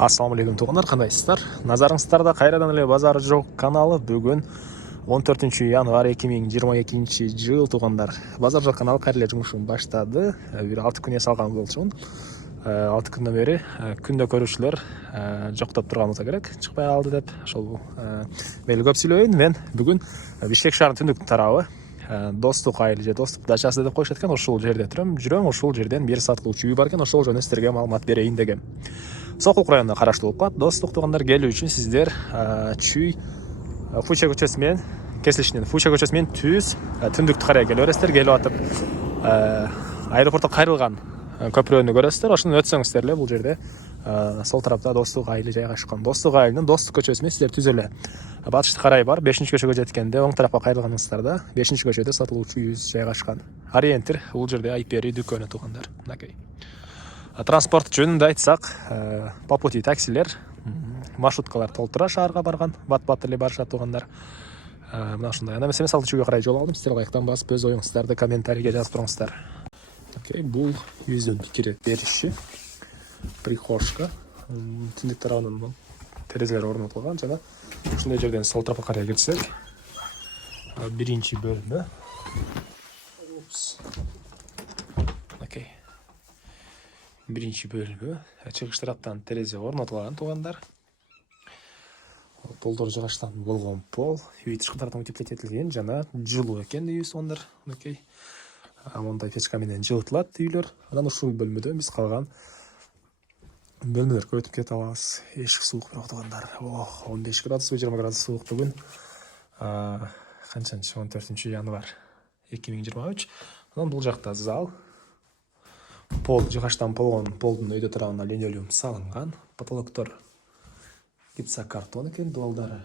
Ассаламу алейкум туғандар, қандайсыздар? Назарыңыздарда қайрадан эле базары жоқ каналы. Бүгін 14 январь 2022 жыл туғандар. Базар жоқ каналы қайырлы жұмышын баштады. Бир 6 күн салған болчумун. 6 күндөн бери күндө көрүүчүлөр жоктоп турган болсо керек, чыкпай калды деп. Ошол мейли көп сүйлөбөйүн. Мен бүгүн Бишкек шаарынын түндүк тарабы достук айыл же достук дачасы деп коюшат экен, ошол жерде жүрөм. Ошол жерден бир саткылуучу үй бар экен, ошол жөнүндө сиздерге маалымат берейин дегем. Сокулук районуна караштуу болуп калат. Достук туугандар, келүү үчүн сиздер Чүй Фуча көчөсү менен кесилишинен Фуча көчөсү менен түз түндүктү карай келе бересиздер. Келип атып аэропортко кайрылган көпүрөнү көрөсүздөр. Ошондон өтсөңүздөр эле бул жерде сол тарапта достук айылы жайгашкан. Достук айылынын достук көчөсү менен сиздер түз эле батышты карай бар. 5-көчөгө жеткенде оң тарапка кайрылганыңыздарда 5-көчөдө сатылуучу үй жайгашкан. Ориентир бул жерде Айпери дүкөнү туугандар. Мынакей. Транспорт жөнүндө айтсак, по пути таксилер, маршруткалар толтура шаарга барган, бат-бат эле барышат туугандар. Мына ушундай. Ана эмес ал Чүйгө карай жол алдым. Сиздер ылайыктан басып өз оюңуздарды комментарийге жазып туруңуздар. Окей, бул үйдүн пикир бериши. Прихожка. Түндүк тарабынан терезелер орнотулган жана ушундай жерден сол тарапка карай кирсек, биринчи бөлмө. Окей. Биринчи бөлмө. Чыгыш тараптан терезе орнотулган туугандар. Полдор жыгачтан болгон пол, үй тышкы тараптан утеплетилген жана жылуу экен үйүбүз туугандар. Окей. Мондай печка менен жылытылат үйлөр. Анан ушул бөлмөдөн биз калган бөлмөлөргө өтүп кете алабыз. Эшик суук бирок туугандар. 15 градус, 20 градус суук бүгүн. Канчанчы 14 январь 2023. Анан бул жакта зал. Пол жыгачтан болгон, полдун өйдө тарабына линолеум салынган. Потолоктор гипсокартон экен, дуалдары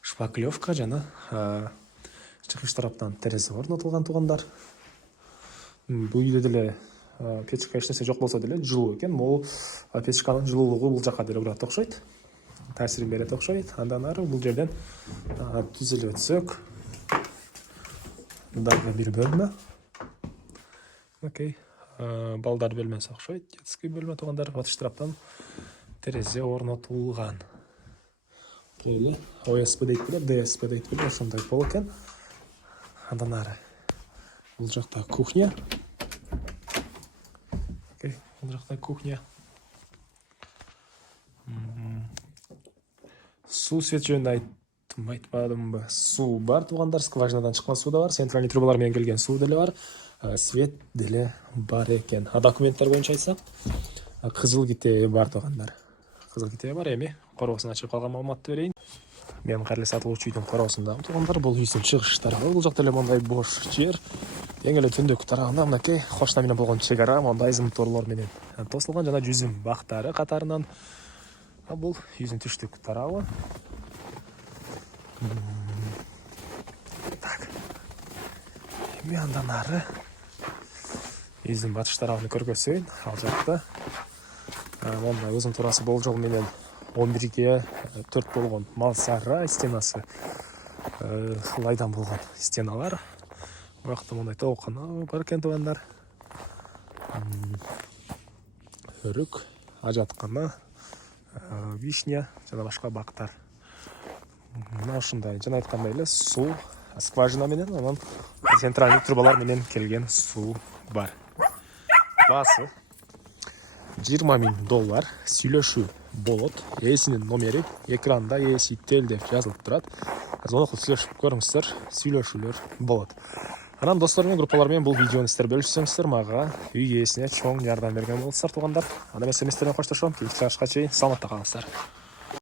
шпаклевка жана чыгыш тараптан терезе орнотулган туугандар. Бул үйдө деле печка эч нерсе жок болсо деле жылуу экен. Могу печканын жылуулугу бул жака деле урат окшойт. Таасирин берет окшойт. Андан ары бул жерден түзүлүп өтсөк, дагы бир бөлмө. Окей. Балдар бөлмөсү окшойт. Детский бөлмө туугандар. Батыш тараптан терезе орнотулган. Полу ОСП дейт беле, ДСП дейт беле, ошондой пол экен. Андан ары бул жакта кухня. Окей, бул жакта кухня. Суу свет жөнүндө айтпадымбы? Суу бар туугандар, скважинадан чыккан суу да бар, центральный трубалар менен келген суу деле бар. Свет деле бар экен. Документтер боюнча айтсак, кызыл китеби бар туугандар. Кызыл китеби бар, эми коробосун ачып калган маалыматты берейин. Мен кайрылы сатылуучу үйдүн коросундагы туугандар, бул үйдүн чыгыш тарабы. Бул жакта эле мондай бош жер. Эң эле түндүк тарабында мынакей кошуна менен болгон чек ара мондай зымторлор менен тосулган жана жүзүм бактары катарынан. Бул үйдүн түштүк тарабы. Так. Эми андан ары үйдүн батыш тарабын көргөзөйүн. Ал жакта мондай узун турасы болжол менен 11ге 4 болгон мал сарай стенасы, лайдан болгон стеналар. Буякта мондай тоокана бар экен туугандар. Өрүк, ажаткана, вишня жана башка бактар. Мына ушундай жана айткандай эле суу скважина менен, анан центральный трубалар менен келген суу бар. Баасы $20 000 сүйлөшүү болот. Ээсинин номери экранда ээси деп жазылып турат. Звонок кылып сүйлөшүп көрүңүздөр, сүйлөшүүлөр болот. Анан достор менен, группалар менен бул видеону сиздер бөлүшсөңүздөр, мага үй ээсине чоң жардам берген болосуздар туугандар. Анда мен сиздер менен коштошом. Келесі чыгышка чейин саламатта калыңыздар.